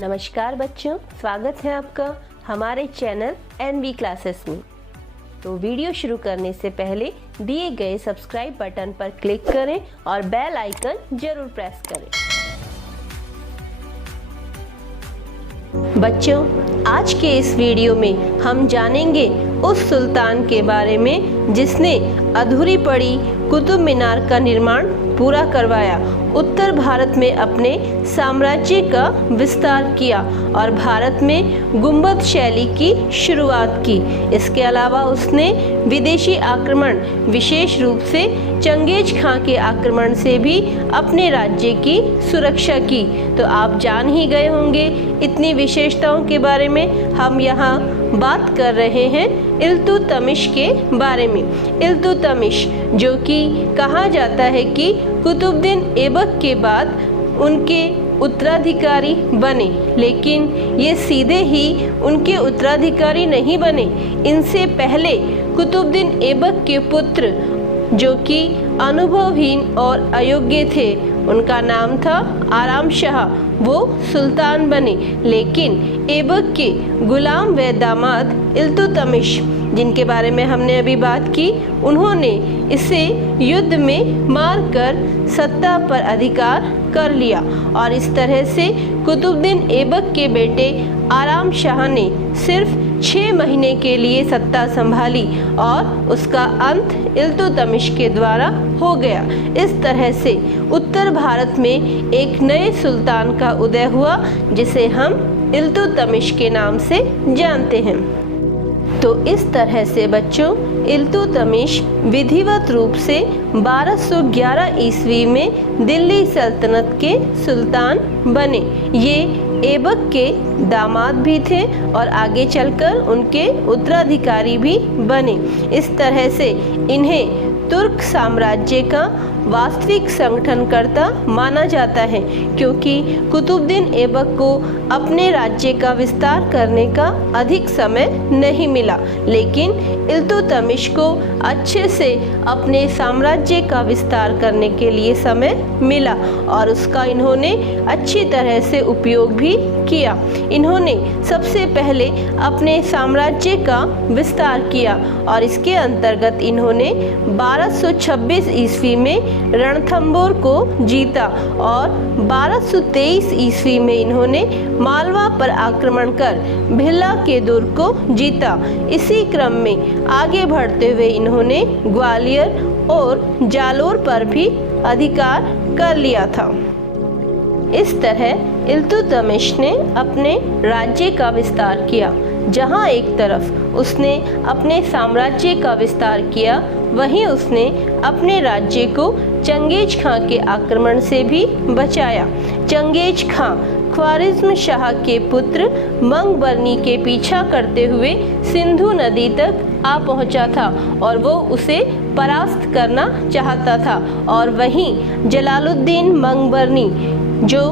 नमस्कार बच्चों, स्वागत है आपका हमारे चैनल एनवी क्लासेस में। तो वीडियो शुरू करने से पहले दिए गए सब्सक्राइब बटन पर क्लिक करें और बेल आइकन जरूर प्रेस करें। बच्चों, आज के इस वीडियो में हम जानेंगे उस सुल्तान के बारे में जिसने अधूरी पड़ी कुतुब मीनार का निर्माण पूरा करवाया, उत्तर भारत में अपने साम्राज्य का विस्तार किया और भारत में गुंबद शैली की शुरुआत की। इसके अलावा उसने विदेशी आक्रमण, विशेष रूप से चंगेज खां के आक्रमण से भी अपने राज्य की सुरक्षा की। तो आप जान ही गए होंगे इतनी विशेषताओं के बारे में। हम यहाँ बात कर रहे हैं इल्तुतमिश के बारे में। इल्तुतमिश, जो कि कहा जाता है कि कुतुबुद्दीन ऐबक के बाद उनके उत्तराधिकारी बने, लेकिन ये सीधे ही उनके उत्तराधिकारी नहीं बने। इनसे पहले कुतुबुद्दीन ऐबक के पुत्र, जो कि अनुभवहीन और अयोग्य थे, उनका नाम था आराम शाह, वो सुल्तान बने। लेकिन ऐबक के गुलाम व दामाद इल्तुतमिश, जिनके बारे में हमने अभी बात की, उन्होंने इसे युद्ध में मारकर सत्ता पर अधिकार कर लिया और इस तरह से कुतुबुद्दीन ऐबक के बेटे आराम शाह ने सिर्फ 6 महीने के लिए सत्ता संभाली और उसका अंत इल्तुतमिश के द्वारा हो गया। इस तरह से उत्तर भारत में एक नए सुल्तान का उदय हुआ, जिसे हम इल्तुतमिश के नाम से जानते हैं। तो इस तरह से बच्चों, इल्तुतमिश विधिवत रूप से 1211 ईस्वी में दिल्ली सल्तनत के सुल्तान बने। ये ऐबक के दामाद भी थे और आगे चलकर उनके उत्तराधिकारी भी बने। इस तरह से इन्हें तुर्क साम्राज्य का वास्तविक संगठनकर्ता माना जाता है, क्योंकि कुतुबुद्दीन ऐबक को अपने राज्य का विस्तार करने का अधिक समय नहीं मिला, लेकिन इल्तुतमिश को अच्छे से अपने साम्राज्य का विस्तार करने के लिए समय मिला और उसका इन्होंने अच्छी तरह से उपयोग भी किया। इन्होंने सबसे पहले अपने साम्राज्य का विस्तार किया और इसके अंतर्गत इन्होंने 1226 ईस्वी में रणथंबोर को जीता और 1223 ईस्वी में इन्होंने मालवा पर आक्रमण कर भिल्ला के दुर्ग को जीता। इसी क्रम में आगे बढ़ते हुए इन्होंने ग्वालियर और जालोर पर भी अधिकार कर लिया था। इस तरह इल्तुतमिश ने अपने राज्य का विस्तार किया। जहाँ एक तरफ उसने अपने साम्राज्य का विस्तार किया, वहीं उसने अपने राज्य को चंगेज खां के आक्रमण से भी बचाया। चंगेज खां ख्वारिज़्म शाह के पुत्र मंगबरनी के पीछा करते हुए सिंधु नदी तक आ पहुंचा था और वो उसे परास्त करना चाहता था। और वहीं जलालुद्दीन मंगबरनी, जो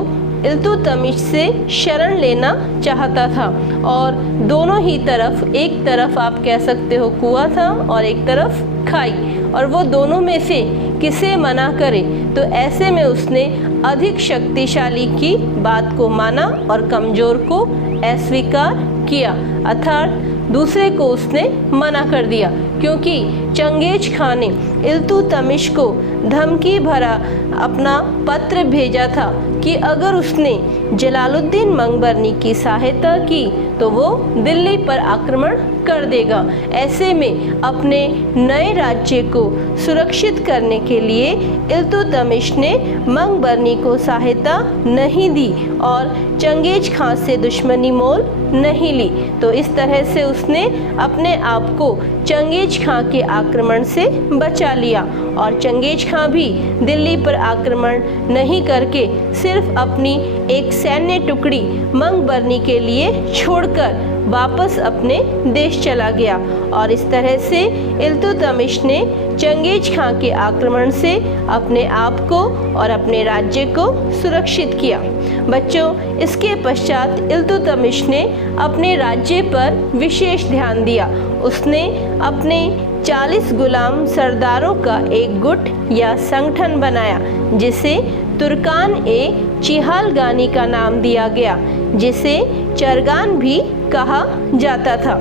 इल्तुतमिश से शरण लेना चाहता था, और दोनों ही तरफ, एक तरफ आप कह सकते हो कुआं था और एक तरफ खाई, और वो दोनों में से किसे मना करे। तो ऐसे में उसने अधिक शक्तिशाली की बात को माना और कमजोर को अस्वीकार किया, अर्थात दूसरे को उसने मना कर दिया, क्योंकि चंगेज खां ने इल्तुतमिश को धमकी भरा अपना पत्र भेजा था कि अगर उसने जलालुद्दीन मंगबरनी की सहायता की तो वो दिल्ली पर आक्रमण कर देगा। ऐसे में अपने नए राज्य को सुरक्षित करने के लिए इल्तुतमिश ने मंगबरनी को सहायता नहीं दी और चंगेज खां से दुश्मनी मोल नहीं ली। तो इस तरह से उसने अपने आप को चंगेज खां के आक्रमण से बचा लिया और चंगेज खां भी दिल्ली पर आक्रमण नहीं करके सिर्फ अपनी एक सैन्य टुकड़ी मंगबरनी के लिए छोड़कर वापस अपने देश चला गया। और इस तरह से इल्तुतमिश ने चंगेज खां के आक्रमण से अपने आप को और अपने राज्य को सुरक्षित किया। बच्चों, इसके पश्चात इल्तुतमिश ने अपने राज्य पर विशेष ध्यान दिया। उसने अपने 40 गुलाम सरदारों का एक गुट या संगठन बनाया, जिसे तुर्कान ए चिहालगानी का नाम दिया गया, जिसे चरगान भी कहा जाता था।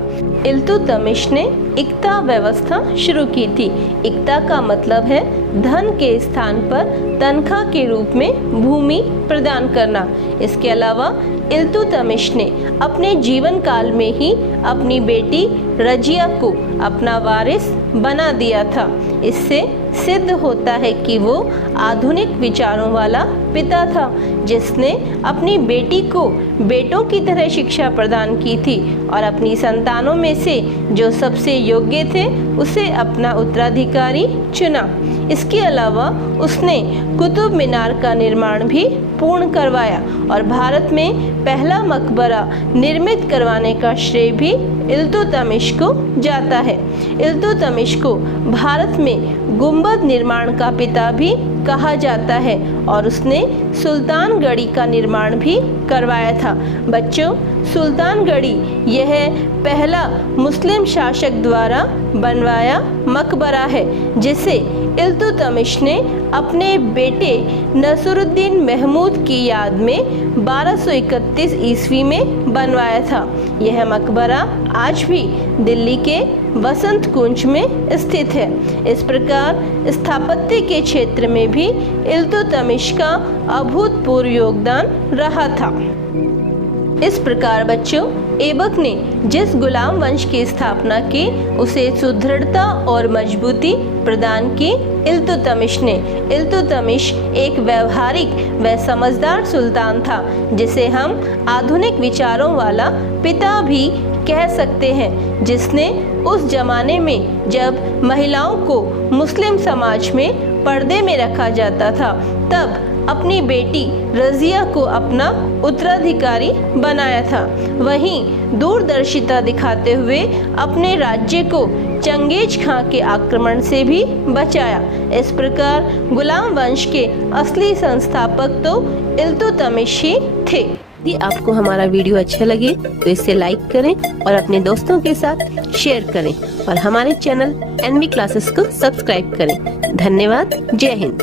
इल्तुतमिश ने इक्ता व्यवस्था शुरू की थी। इक्ता का मतलब है धन के स्थान पर तनख्वाह के रूप में भूमि प्रदान करना। इसके अलावा इल्तुतमिश ने अपने जीवन काल में ही अपनी बेटी रजिया को अपना वारिस बना दिया था। इससे सिद्ध होता है कि वो आधुनिक विचारों वाला पिता था, जिसने अपनी बेटी को बेटों की तरह शिक्षा प्रदान की थी और अपनी संतानों में से जो सबसे योग्य थे उसे अपना उत्तराधिकारी चुना। इसके अलावा उसने कुतुब मीनार का निर्माण भी पूर्ण करवाया और भारत में पहला मकबरा निर्मित करवाने का श्रेय भी इल्तुतमिश को जाता है। इल्तुतमिश को भारत में गुंबद निर्माण का पिता भी कहा जाता है और उसने सुल्तानगढ़ी का निर्माण भी करवाया था। बच्चों, सुल्तानगढ़ी यह पहला मुस्लिम शासक द्वारा बनवाया मकबरा है, जिसे इल्तुतमिश ने अपने बेटे नसरुद्दीन महमूद की याद में 1231 ईस्वी में बनवाया था। यह मकबरा आज भी दिल्ली के वसंत कुंज में स्थित है। इस प्रकार स्थापत्य के क्षेत्र में भी इल्तुतमिश का अभूतपूर्व योगदान रहा था। इस प्रकार बच्चों, ऐबक ने जिस गुलाम वंश की स्थापना की उसे सुदृढ़ता और मजबूती प्रदान की इल्तुतमिश ने। इल्तुतमिश एक व्यवहारिक व समझदार सुल्तान था, जिसे हम आधुनिक विचारों वाला पिता भी कह सकते हैं, जिसने उस जमाने में जब महिलाओं को मुस्लिम समाज में पर्दे में रखा जाता था, तब अपनी बेटी रजिया को अपना उत्तराधिकारी बनाया था। वहीं दूरदर्शिता दिखाते हुए अपने राज्य को चंगेज खां के आक्रमण से भी बचाया। इस प्रकार गुलाम वंश के असली संस्थापक तो इल्तुतमिश ही थे। यदि आपको हमारा वीडियो अच्छा लगे तो इसे लाइक करें और अपने दोस्तों के साथ शेयर करें और हमारे चैनल NV क्लासेस को सब्सक्राइब करें। धन्यवाद। जय हिंद।